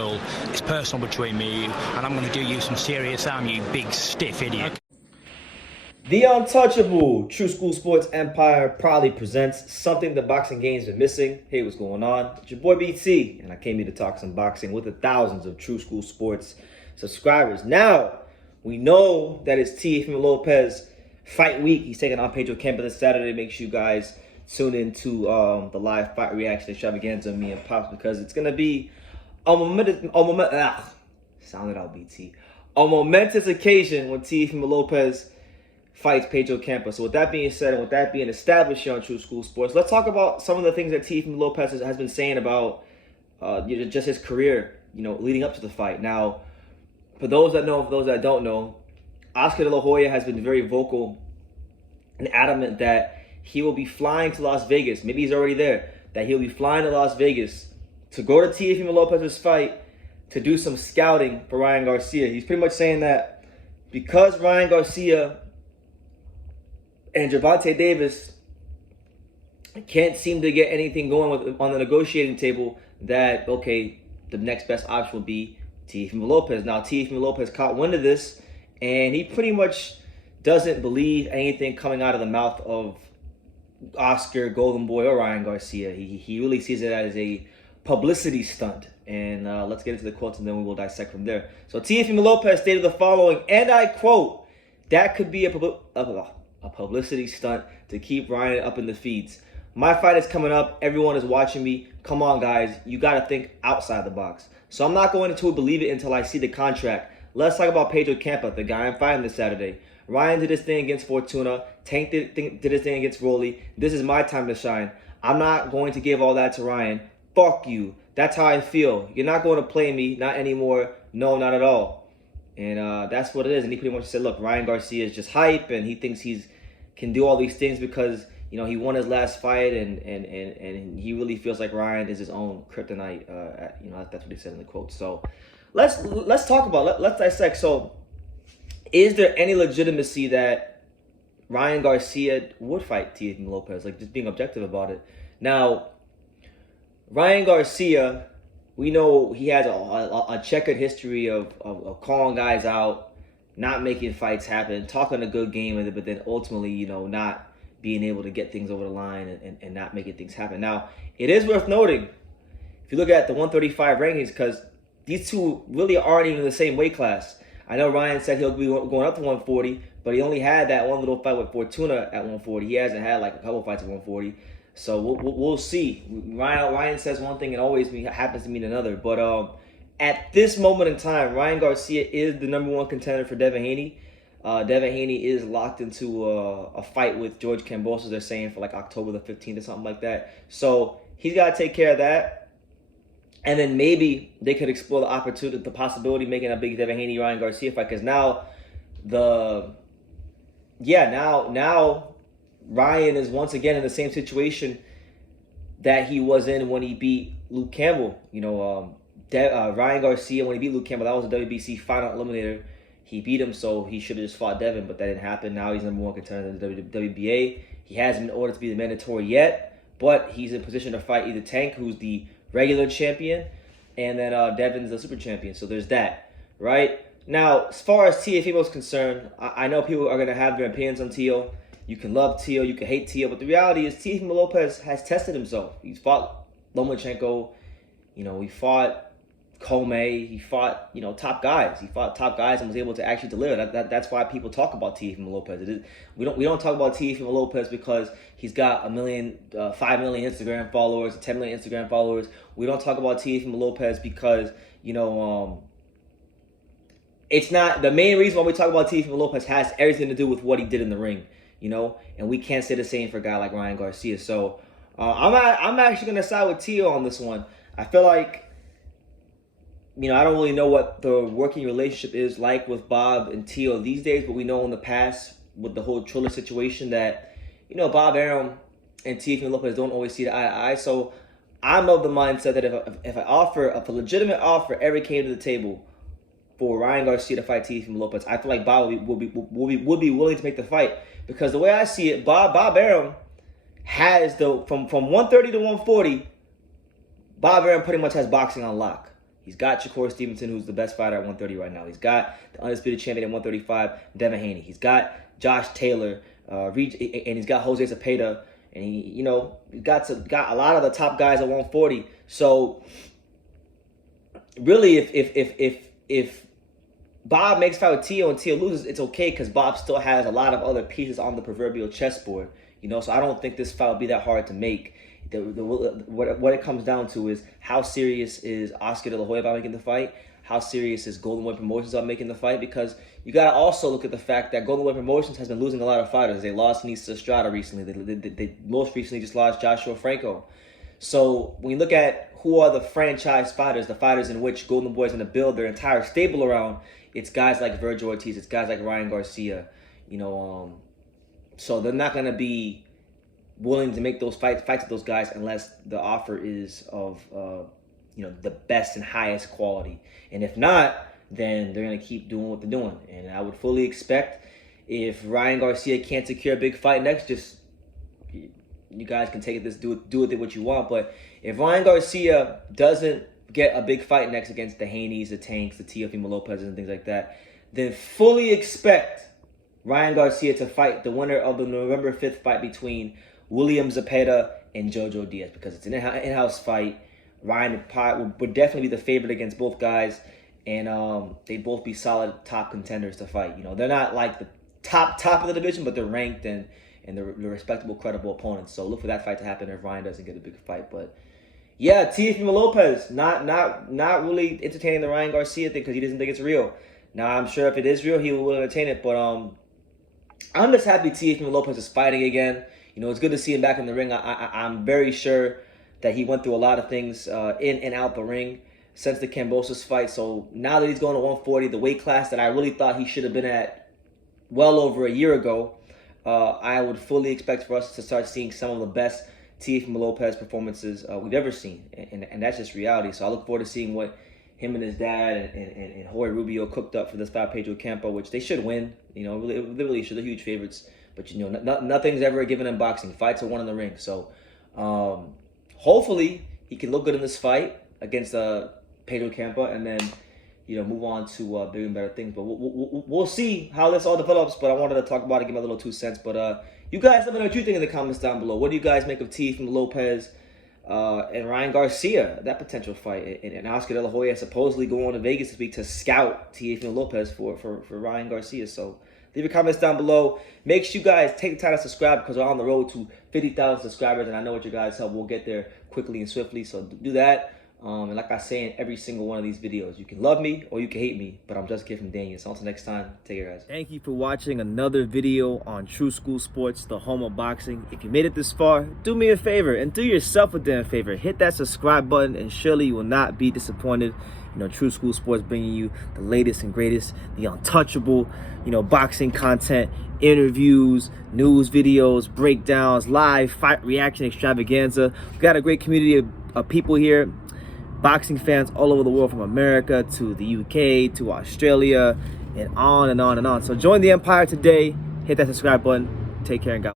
It's personal between me and you, and I'm going to do you some serious harm, you big stiff idiot. The untouchable True School Sports Empire proudly presents something the boxing game's been missing. Hey, what's going on? It's your boy BT, and I came here to talk some boxing with the thousands of True School Sports subscribers. Now, we know that it's Teofimo Lopez fight week. He's taking on Pedro Campa this Saturday. Make sure you guys tune into the live fight reaction extravaganza of me and Pops, because it's going to be a momentous occasion when Teofimo Lopez fights Pedro Campa. So with that being said, and with that being established here on True School Sports, let's talk about some of the things that Teofimo Lopez has been saying about just his career, leading up to the fight. Now, for those that know, for those that don't know, Oscar de la Hoya has been very vocal and adamant that he will be flying to Las Vegas. Maybe he's already there. That he'll be flying to Las Vegas to go to Teofimo Lopez's fight to do some scouting for Ryan Garcia. He's pretty much saying that because Ryan Garcia and Gervonta Davis can't seem to get anything going on the negotiating table, that, okay, the next best option will be Teofimo Lopez. Now, Teofimo Lopez caught wind of this, and he pretty much doesn't believe anything coming out of the mouth of Oscar, Golden Boy, or Ryan Garcia. He really sees it as a publicity stunt. And let's get into the quotes, and then we will dissect from there. So Teofimo Lopez stated the following, and I quote, "That could be a publicity stunt to keep Ryan up in the feeds. My fight is coming up. Everyone is watching me. Come on, guys. You got to think outside the box. So I'm not going to believe it until I see the contract. Let's talk about Pedro Campa, the guy I'm fighting this Saturday. Ryan did his thing against Fortuna. Tank did his thing against Rolly. This is my time to shine. I'm not going to give all that to Ryan. Fuck you. That's how I feel. You're not going to play me. Not anymore. No, not at all." And that's what it is. And he pretty much said, look, Ryan Garcia is just hype, and he thinks can do all these things because, he won his last fight, and he really feels like Ryan is his own kryptonite. That's what he said in the quote. So let's talk about, let's dissect. So is there any legitimacy that Ryan Garcia would fight Teofimo Lopez? Like, just being objective about it. Now, Ryan Garcia, we know he has a checkered history of calling guys out, not making fights happen, talking a good game, but then ultimately, not being able to get things over the line and not making things happen. Now, it is worth noting, if you look at the 135 rankings, because these two really aren't even in the same weight class. I know Ryan said he'll be going up to 140, but he only had that one little fight with Fortuna at 140. He hasn't had like a couple fights at 140. So we'll see. Ryan says one thing and always happens to mean another. But at this moment in time, Ryan Garcia is the #1 contender for Devin Haney. Devin Haney is locked into a fight with George Kambosos, they're saying, for like October the 15th or something like that. So he's got to take care of that. And then maybe they could explore the opportunity, the possibility of making a big Devin Haney-Ryan Garcia fight. Because now Ryan is once again in the same situation that he was in when he beat Luke Campbell. Ryan Garcia, when he beat Luke Campbell, that was a WBC final eliminator. He beat him, so he should have just fought Devin, but that didn't happen. Now he's #1 contender in the WBA. He hasn't been ordered to be the mandatory yet, but he's in position to fight either Tank, who's the regular champion, and then Devin's the super champion. So there's that, right? Now, as far as Teofimo's concerned, I know people are going to have their opinions on Teo. You can love Teo, you can hate Teo, but the reality is Teofimo Lopez has tested himself. He's fought Lomachenko, he fought Comey, he fought, top guys. He fought top guys and was able to actually deliver. That's why people talk about Teofimo Lopez. We don't talk about Teofimo Lopez because he's got 5 million Instagram followers, 10 million Instagram followers. We don't talk about Teofimo Lopez because, it's not the main reason why we talk about Teofimo Lopez has everything to do with what he did in the ring. And we can't say the same for a guy like Ryan Garcia. So I'm actually going to side with Teo on this one. I feel like, I don't really know what the working relationship is like with Bob and Teo these days, but we know in the past with the whole Triller situation that, Bob Arum and Teofimo Lopez don't always see eye to eye. So I'm of the mindset that if a legitimate offer ever came to the table for Ryan Garcia to fight Teofimo Lopez, I feel like Bob would be willing to make the fight. Because the way I see it, Bob Arum has from 130 to 140, Bob Arum pretty much has boxing on lock. He's got Shakur Stevenson, who's the best fighter at 130 right now. He's got the undisputed champion at 135, Devin Haney. He's got Josh Taylor, and he's got Jose Zepeda, and he's got a lot of the top guys at 140. So really, if Bob makes fight with Teo and Teo loses, it's okay because Bob still has a lot of other pieces on the proverbial chessboard. So I don't think this fight will be that hard to make. What it comes down to is how serious is Oscar De La Hoya about making the fight? How serious is Golden Boy Promotions about making the fight? Because you got to also look at the fact that Golden Boy Promotions has been losing a lot of fighters. They lost Nisa Estrada recently. They most recently just lost Joshua Franco. So when you look at who are the franchise fighters, the fighters in which Golden Boy is going to build their entire stable around, it's guys like Virgil Ortiz, it's guys like Ryan Garcia. So they're not going to be willing to make those fights with those guys unless the offer is of the best and highest quality. And if not, then they're going to keep doing what they're doing. And I would fully expect if Ryan Garcia can't secure a big fight next, just you guys can take it, do with it what you want. But if Ryan Garcia doesn't get a big fight next against the Haneys, the Tanks, the Teofimo Lopez, and things like that, then fully expect Ryan Garcia to fight the winner of the November 5th fight between William Zepeda and Jojo Diaz, because it's an in-house fight. Ryan would definitely be the favorite against both guys, and they'd both be solid top contenders to fight. They're not like the top of the division, but they're ranked and they're respectable, credible opponents. So look for that fight to happen if Ryan doesn't get a big fight. But yeah, Teofimo Lopez not really entertaining the Ryan Garcia thing because he doesn't think it's real. Now I'm sure if it is real, he will entertain it. But I'm just happy Teofimo Lopez is fighting again. It's good to see him back in the ring. I'm very sure that he went through a lot of things in and out the ring since the Kambosos fight. So now that he's going to 140, the weight class that I really thought he should have been at well over a year ago, I would fully expect for us to start seeing some of the best Teofimo Lopez performances we've ever seen. And that's just reality. So I look forward to seeing what him and his dad and Hoya Rubio cooked up for this fight, Pedro Campo, which they should win. They really should. They're huge favorites. But, nothing's ever given in boxing. Fights are won in the ring. So, hopefully, he can look good in this fight against Pedro Campo and then, move on to bigger and better things. But we'll see how this all develops. But I wanted to talk about it, give my little 2 cents. But you guys let me know what you think in the comments down below. What do you guys make of Teofimo Lopez and Ryan Garcia, that potential fight? And Oscar De La Hoya supposedly going to Vegas this week to scout Teofimo Lopez for Ryan Garcia. So leave your comments down below. Make sure you guys take the time to subscribe because we're on the road to 50,000 subscribers. And I know with your guys' help, we'll get there quickly and swiftly. So do that. And like I say in every single one of these videos, you can love me or you can hate me, but I'm just a kid from Daniel. So until next time, take care, guys. Thank you for watching another video on True School Sports, the home of boxing. If you made it this far, do me a favor and do yourself a damn favor. Hit that subscribe button and surely you will not be disappointed. True School Sports bringing you the latest and greatest, the untouchable, boxing content, interviews, news videos, breakdowns, live fight reaction extravaganza. We've got a great community of people here. Boxing fans all over the world, from America to the UK to Australia and on and on and on. So join the empire today. Hit that subscribe button. Take care and God.